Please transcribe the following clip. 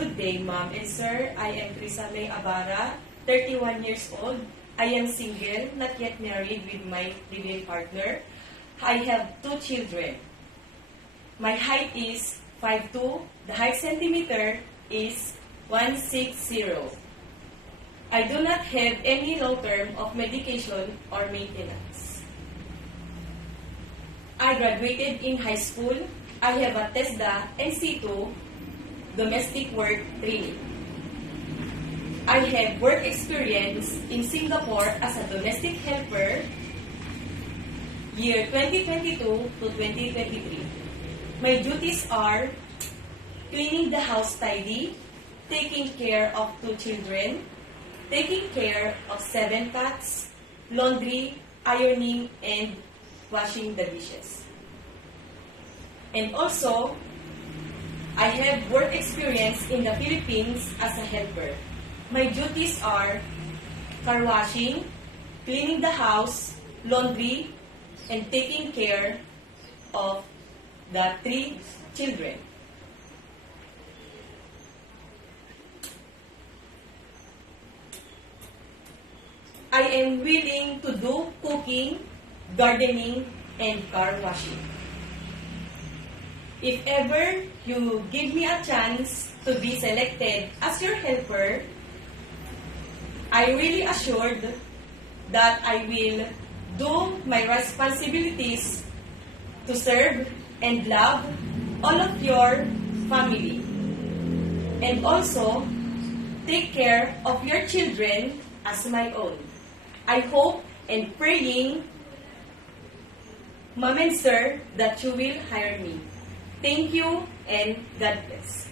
Good day, Ma'am and Sir. I am Crisame Abara, 31 years old. I am single, not yet married with my living partner. I have 2 children. My height is 5'2". The height centimeter is 160. I do not have any long term of medication or maintenance. I graduated in high school. I have a TESDA NC2 domestic work training. I have work experience in Singapore as a domestic helper year 2022 to 2023. My duties are cleaning the house tidy, taking care of 2 children, taking care of 7 cats, laundry, ironing, and washing the dishes. And also, I have work experience in the Philippines as a helper. My duties are car washing, cleaning the house, laundry, and taking care of the 3 children. I am willing to do cooking, gardening, and car washing. If ever you give me a chance to be selected as your helper, I really assured that I will do my responsibilities to serve and love all of your family, and also take care of your children as my own. I hope and praying, Ma'am and Sir, that you will hire me. Thank you and God bless.